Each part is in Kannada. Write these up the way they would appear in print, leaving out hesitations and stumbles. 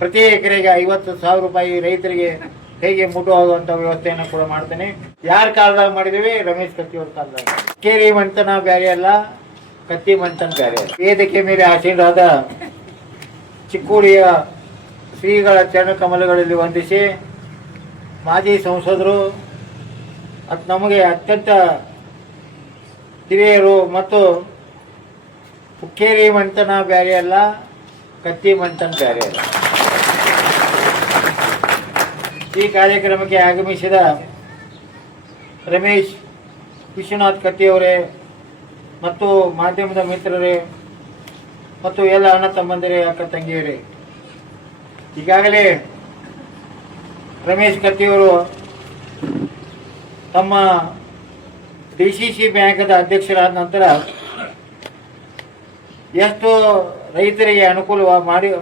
ಪ್ರತಿ ಎಕರೆಗೆ 50,000 ರೂಪಾಯಿ ರೈತರಿಗೆ ಹೇಗೆ ಮುಟ್ಟುವಂತ ವ್ಯವಸ್ಥೆಯನ್ನು ಕೂಡ ಮಾಡ್ತೇನೆ. ಯಾರ ಕಾಲದಾಗ ಮಾಡಿದೀವಿ? ರಮೇಶ್ ಕತ್ತಿ ಅವ್ರ ಕಾಲದಾಗ. ಕೇರಿ ಮಂತನ ಬ್ಯಾರೆ ಅಲ್ಲ, ಕತ್ತಿ ಮಂತನ ಬ್ಯಾರೆ. ವೇದಿಕೆ ಮೇಲೆ ಆಸೀನರಾದ ಚಿಕ್ಕೋಡಿಯ ಶ್ರೀಗಳ ಚರಣ ಕಮಲಗಳಲ್ಲಿ ವಂದಿಸಿ, ಮಾಜಿ ಸಂಸದರು ನಮಗೆ ಅತ್ಯಂತ ಹಿರಿಯರು ಮತ್ತು ಹುಕ್ಕೇರಿ ಮಂತನ ಬ್ಯಾರೆ ಅಲ್ಲ, ಕತ್ತಿ ಮಂತನ ಬ್ಯಾರೆ ಅಲ್ಲ. ಈ ಕಾರ್ಯಕ್ರಮಕ್ಕೆ ಆಗಮಿಸಿದ ರಮೇಶ್ ವಿಶ್ವನಾಥ್ ಕತ್ತಿಯವರೇ ಮತ್ತು ಮಾಧ್ಯಮದ ಮಿತ್ರರೇ ಮತ್ತು ಎಲ್ಲ ಅಣ್ಣ ತಮ್ಮಂದಿರೇ, ಅಕ್ಕ ತಂಗಿಯರೇ, ಈಗಾಗಲೇ ರಮೇಶ್ ಕತ್ತಿಯವರು ತಮ್ಮ DCC ಬ್ಯಾಂಕದ ಅಧ್ಯಕ್ಷರಾದ ನಂತರ ಎಷ್ಟು ರೈತರಿಗೆ ಅನುಕೂಲ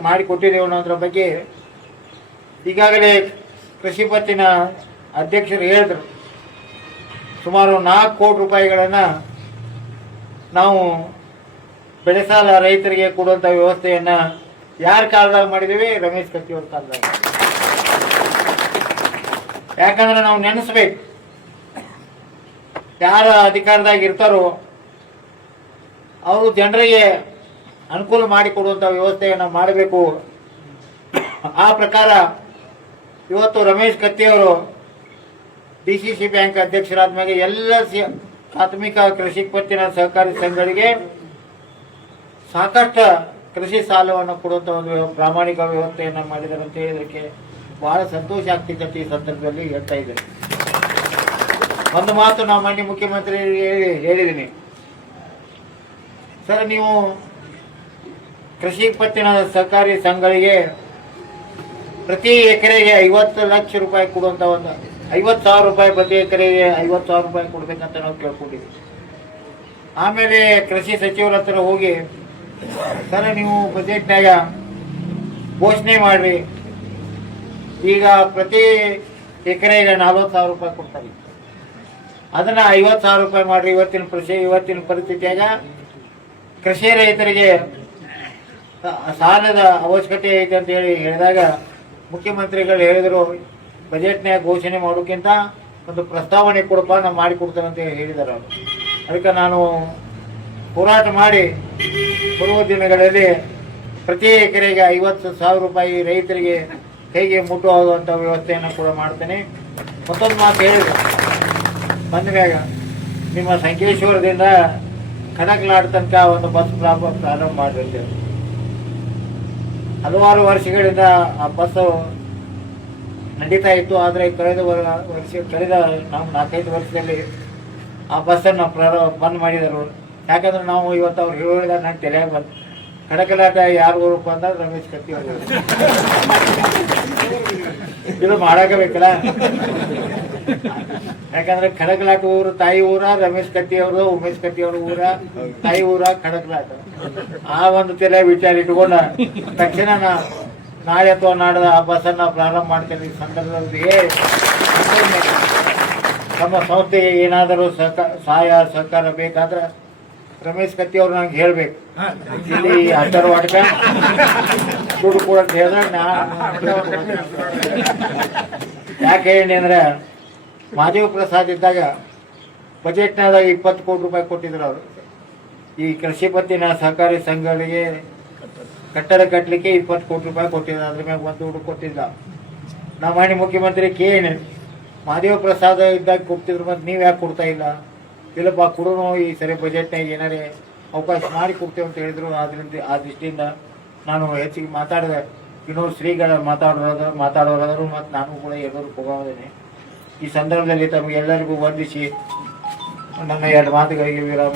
ಮಾಡಿಕೊಟ್ಟಿದ್ದೇವೆ ಅನ್ನೋದ್ರ ಬಗ್ಗೆ ಈಗಾಗಲೇ ಕೃಷಿ ಪತ್ತಿನ ಅಧ್ಯಕ್ಷರು ಹೇಳಿದರು. ಸುಮಾರು 4 ಕೋಟಿ ರೂಪಾಯಿಗಳನ್ನು ನಾವು ಬೆಳೆ ಸಾಲ ರೈತರಿಗೆ ಕೊಡುವಂಥ ವ್ಯವಸ್ಥೆಯನ್ನು ಯಾರ ಕಾಲದಾಗ ಮಾಡಿದ್ದೀವಿ? ರಮೇಶ್ ಕತ್ತಿ ಅವ್ರ ಕಾಲದಾಗ. ಯಾಕಂದ್ರೆ ನಾವು ನೆನೆಸ್ಬೇಕು, ಯಾರ ಅಧಿಕಾರದಾಗ ಇರ್ತಾರೋ ಅವರು ಜನರಿಗೆ ಅನುಕೂಲ ಮಾಡಿಕೊಡುವಂಥ ವ್ಯವಸ್ಥೆಯನ್ನು ಮಾಡಬೇಕು. ಆ ಪ್ರಕಾರ ಇವತ್ತು ರಮೇಶ್ ಕತ್ತಿಯವರು DCC ಬ್ಯಾಂಕ್ ಅಧ್ಯಕ್ಷರಾದ ಮೇಲೆ ಎಲ್ಲ ಪ್ರಾಥಮಿಕ ಕೃಷಿ ಪತ್ತಿನ ಸಹಕಾರಿ ಸಂಘಗಳಿಗೆ ಸಾಕಷ್ಟು ಕೃಷಿ ಸಾಲವನ್ನು ಕೊಡುವಂಥ ಒಂದು ಪ್ರಾಮಾಣಿಕ ವ್ಯವಸ್ಥೆಯನ್ನು ಮಾಡಿದ್ದಾರೆ ಅಂತ ಹೇಳೋದಕ್ಕೆ ಬಹಳ ಸಂತೋಷ ಆಗ್ತಿದ್ದಂತೆ ಈ ಸಂದರ್ಭದಲ್ಲಿ ಹೇಳ್ತಾ ಇದ್ದೇನೆ. ಒಂದು ಮಾತು ನಾವು ಮಾನ್ಯ ಮುಖ್ಯಮಂತ್ರಿ ಹೇಳಿದ್ದೀನಿ, ಸರ್ ನೀವು ಕೃಷಿ ಪತ್ತಿನ ಸಹಕಾರಿ ಸಂಘಗಳಿಗೆ ಪ್ರತಿ ಎಕರೆಗೆ 50 ಲಕ್ಷ ರೂಪಾಯಿ ಕೊಡುವಂಥ ಒಂದು 50,000 ರೂಪಾಯಿ ಪ್ರತಿ ಎಕರೆಗೆ 50,000 ರೂಪಾಯಿ ಕೊಡ್ಬೇಕಂತ ನಾವು ಕೇಳ್ಕೊಂಡಿದ್ವಿ. ಆಮೇಲೆ ಕೃಷಿ ಸಚಿವರ ಹತ್ರ ಹೋಗಿ, ಸರ್ ನೀವು ಬಜೆಟ್ನಾಗ ಘೋಷಣೆ ಮಾಡ್ರಿ, ಈಗ ಪ್ರತಿ ಎಕರೆಗೆ 40,000 ರೂಪಾಯಿ ಕೊಡ್ತಾರೆ, ಅದನ್ನ 50,000 ರೂಪಾಯಿ ಮಾಡ್ರಿ. ಇವತ್ತಿನ ಪರಿಸ್ಥಿತಿಯಾಗ ಕೃಷಿ ರೈತರಿಗೆ ಸಾಲದ ಅವಶ್ಯಕತೆ ಐತೆ ಅಂತ ಹೇಳಿದಾಗ ಮುಖ್ಯಮಂತ್ರಿಗಳು ಹೇಳಿದರು, ಬಜೆಟ್ನಾಗ ಘೋಷಣೆ ಮಾಡೋಕ್ಕಿಂತ ಒಂದು ಪ್ರಸ್ತಾವನೆ ಕೊಡಪ್ಪ, ನಾವು ಮಾಡಿಕೊಡ್ತೇವೆ ಅಂತ ಹೇಳಿದ್ದಾರೆ ಅವರು. ಅದಕ್ಕೆ ನಾನು ಹೋರಾಟ ಮಾಡಿ ಬರುವ ದಿನಗಳಲ್ಲಿ ಪ್ರತಿ ಎಕರೆಗೆ 50,000 ರೂಪಾಯಿ ರೈತರಿಗೆ ಹೇಗೆ ಮುಟ್ಟುವಂಥ ವ್ಯವಸ್ಥೆಯನ್ನು ಕೂಡ ಮಾಡ್ತೇನೆ. ಮತ್ತೊಂದು ಮಾತು ಹೇಳಿದೆ, ಬಂದ ಮ್ಯಾಗ ನಿಮ್ಮ ಸಂಕೇಶ್ವರದಿಂದ ಕಡಕ್ಲಾಡ್ ತನಕ ಒಂದು ಬಸ್ ಪ್ರಾರಂಭ ಮಾಡಿರ್ತೇವೆ. ಹಲವಾರು ವರ್ಷಗಳಿಂದ ಆ ಬಸ್ಸು ನಡೀತಾ ಇತ್ತು. ಆದರೆ ಕಳೆದ 4-5 ವರ್ಷದಲ್ಲಿ ಆ ಬಸ್ಸನ್ನು ಬಂದ್ ಮಾಡಿದರು. ಯಾಕಂದ್ರೆ ನಾವು ಇವತ್ತು ಅವ್ರು ಹೇಳಿದ ನಂಗೆ ತಲೆಯಾಗ ಬಂತು, ಕಡಕಲಾಟ ಯಾರು ಊರಪ್ಪ ಅಂದ್ರೆ ರಮೇಶ್ ಕತ್ತಿ ಅವರು. ಇದು ಮಾಡಾಕಬೇಕಲ್ಲ, ಯಾಕಂದ್ರೆ ಖಡಕ್ಲಾಟ ಊರು ತಾಯಿ ಊರ, ರಮೇಶ್ ಕತ್ತಿ ಅವರು ಉಮೇಶ್ ಕತ್ತಿ ಅವ್ರ ಊರ ತಾಯಿ ಊರ ಖಡಕ್ಲಾಟ. ಆ ಒಂದು ತಲೆ ವಿಚಾರ ಇಟ್ಕೊಂಡ ತಕ್ಷಣ ನಾಳೆ ಅಥವಾ ನಾಡ್ದ ಆ ಬಸ್ಸನ್ನ ಪ್ರಾರಂಭ ಮಾಡ್ತೇನೆ. ಈ ಸಂದರ್ಭದಲ್ಲಿ ನಮ್ಮ ಸಂಸ್ಥೆಗೆ ಏನಾದರೂ ಸಹಾಯ ಸಹಕಾರ ಬೇಕಾದ್ರೆ ರಮೇಶ್ ಕತ್ತಿ ಅವ್ರು ನಂಗೆ ಹೇಳ್ಬೇಕು, ಇಲ್ಲಿ ಆಶೀರ್ವಾದಕ ದುಡ್ಡು ಕೂಡ ಅಂತ ಹೇಳಿದಾಗ ಯಾಕೆ ಹೇಳಿ ಅಂದ್ರೆ, ಮಾದೇವ ಪ್ರಸಾದ್ ಇದ್ದಾಗ ಬಜೆಟ್ನಾಗ 20 ಕೋಟಿ ರೂಪಾಯಿ ಕೊಟ್ಟಿದ್ರು ಅವರು. ಈ ಕೃಷಿ ಪತ್ತಿನ ಸಹಕಾರಿ ಸಂಘಗಳಿಗೆ ಕಟ್ಟಡ ಕಟ್ಟಲಿಕ್ಕೆ 20 ಕೋಟಿ ರೂಪಾಯಿ ಕೊಟ್ಟಿದ್ರು. ಅದ್ರ ಮ್ಯಾಗ ಒಂದು ದುಡ್ಡು ಕೊಟ್ಟಿದ್ದ. ನಾವು ಮಾನ್ಯ ಮುಖ್ಯಮಂತ್ರಿ ಕೇಳಿ, ಮಾದೇವ ಪ್ರಸಾದ್ ಇದ್ದಾಗ ಕೊಡ್ತಿದ್ರು, ಮತ್ತು ನೀವು ಯಾಕೆ ಕೊಡ್ತಾ ಇಲ್ಲ? ಇಲ್ಲಪ್ಪ ಕೊಡೋನು, ಈ ಸರಿ ಬಜೆಟ್ನಾಗ ಏನಾರೇ ಅವಕಾಶ ಮಾಡಿ ಕೊಡ್ತೇವೆ ಅಂತ ಹೇಳಿದ್ರು. ಅದರಿಂದ ಆ ದೃಷ್ಟಿಯಿಂದ ನಾನು ಹೆಚ್ಚಿಗೆ ಮಾತಾಡಿದೆ. ಇನ್ನೊಂದು ಶ್ರೀಗಳ ಮಾತಾಡೋರಾದರು ಮತ್ತು ನಾನು ಕೂಡ ಎಲ್ಲರೂ ಹೋಗೋದೇನೆ. ಈ ಸಂದರ್ಭದಲ್ಲಿ ತಮಗೆಲ್ಲರಿಗೂ ವಂದಿಸಿ ನನ್ನ 2 ಮಾತುಗಳಿಗೆ ವಿರಾಮ